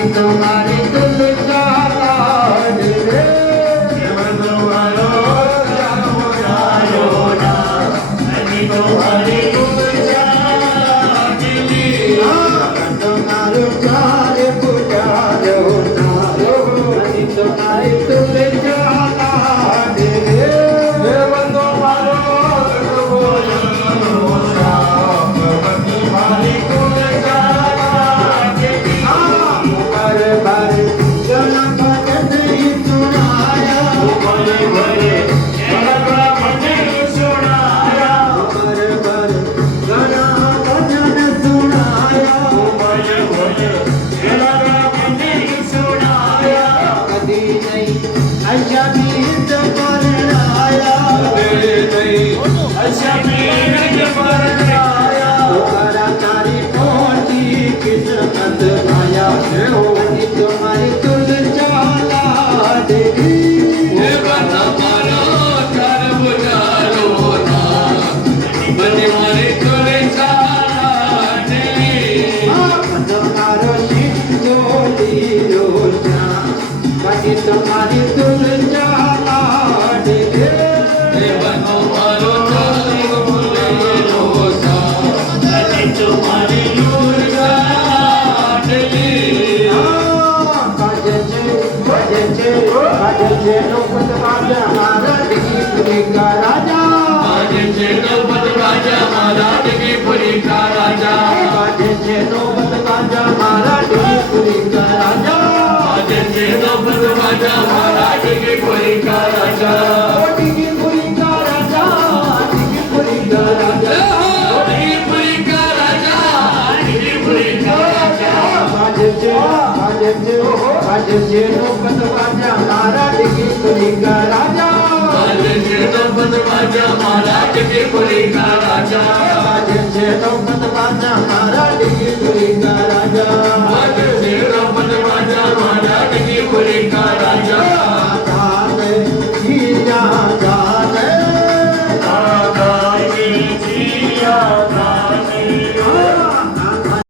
तुम्हारी तुलजा लाडले तुम्हारो ना तुम्हारी तुलजा लाडली तुम्हारो प्यारे पुजारो ना तुम्हारी तुलजा लाडले तुम्हारो तुम्हारी तुलजा तुम्हारी तुलजा लाडली तुम्हारो शिंदोली रोजा बाकी तुम्हारी तुलजा लाडले तुम्हारी तुलजा लाडली बाजे नौबत बाजा महाराज की पुरी का राजा बाजे नौबत बाजा महाराज की पुरी का राजा बाजे नौबत बाजा महाराज की पुरी का राजा बाजे नौबत बाजा महाराज की पुरी का राजा की पुरी का राजा की पुरी का राजा की पुरी का राजा की पुरी का राजा बाजे नौबत बाजा महाराज की पुरी का राजा बाजे नौबत बाजा महाराज की पुरी का राजा बाजे नौबत बाजा महाराज की